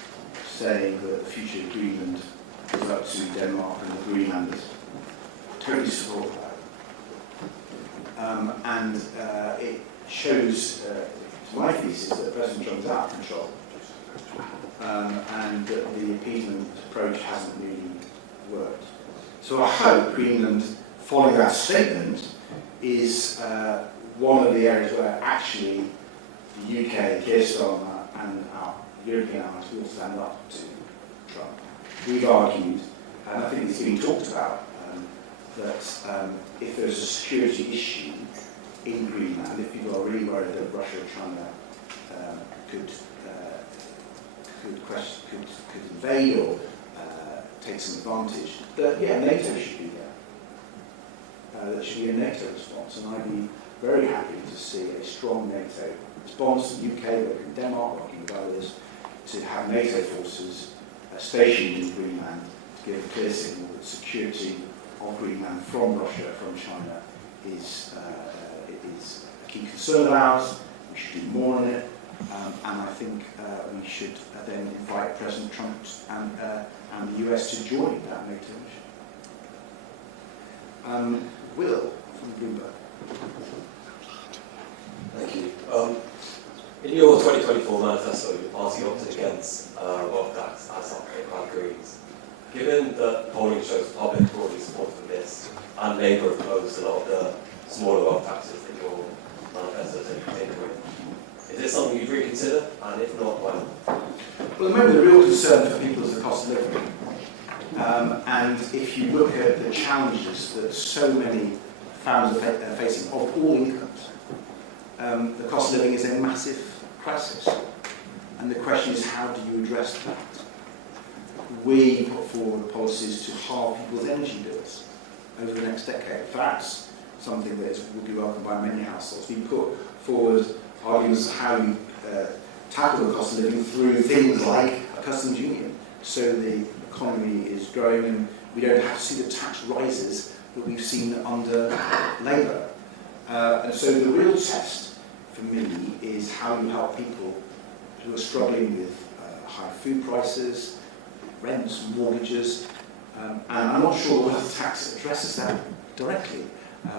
saying that the future of Greenland was up to Denmark and the Greenlanders. Totally support that. And it shows, to my thesis, that President Trump is out of control. And that the appeasement approach hasn't really worked. So I hope Greenland, following that statement, is one of the areas where actually the UK, Keir Starmer, and our European allies will stand up to Trump. We've argued, and I think it's been talked about, that if there's a security issue in Greenland, if people are really worried that Russia or China could invade or take some advantage, that NATO should be there. There should be a NATO response, and I'd be very happy to see a strong NATO response. The UK, working Denmark, working with others, to have NATO forces stationed in Greenland to give a clear signal that security of Greenland from Russia, from China, is a key concern of ours. We should do more on it, and I think we should then invite President Trump and the US to join that NATO mission. Will from Bloomberg. Thank you. In your 2024 manifesto, your party opted against wealth tax as advocated by the Greens. Given that polling shows the public broadly supported this, and Labour opposed a lot of the smaller wealth taxes that your manifesto take away, is this something you'd reconsider? And if not, why not? Well, at the moment, the real concern for people is the cost of living. And if you look at the challenges that so many families are facing of all incomes, the cost of living is a massive crisis. And the question is, how do you address that? We put forward policies to halve people's energy bills over the next decade. That's something that will be welcomed by many households. We put forward arguments of how you tackle the cost of living through things like a customs union, so the economy is growing and we don't have to see the tax rises that we've seen under Labour. And so the real test for me is how you help people who are struggling with high food prices, rents, mortgages, and I'm not sure the wealth tax addresses that directly.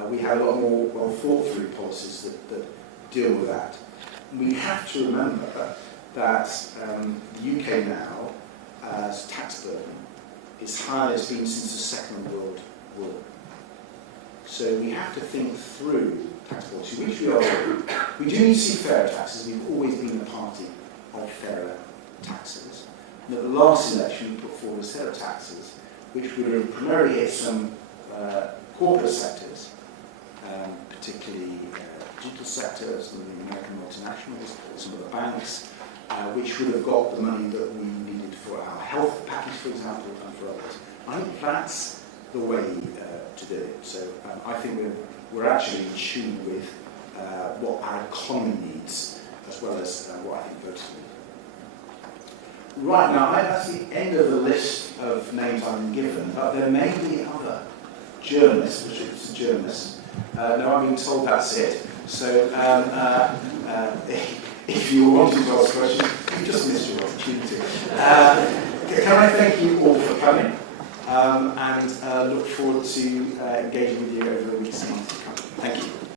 We have a lot more well thought through policies that deal with that. We have to remember that the UK now, as tax burden, is higher than it's been since the Second World War. So we have to think through tax policy, which we are doing. We do need to see fair taxes. We've always been a party of fairer taxes. And at the last election, we put forward a set of taxes which would have primarily hit some corporate sectors, particularly digital sector, some of the American multinationals, some of the banks, which would have got the money that we needed for our health package, for example, and for others. I think that's the way to do it. So I think we're actually in tune with what our economy needs, as well as what I think voters need. Right now, that's the end of the list of names I've been given, but there may be other journalists, restricted journalists. No, I've been told that's it. So if you wanted to ask questions, you just missed your opportunity. Can I thank you all for coming, and look forward to engaging with you over the weeks and months to come. Thank you.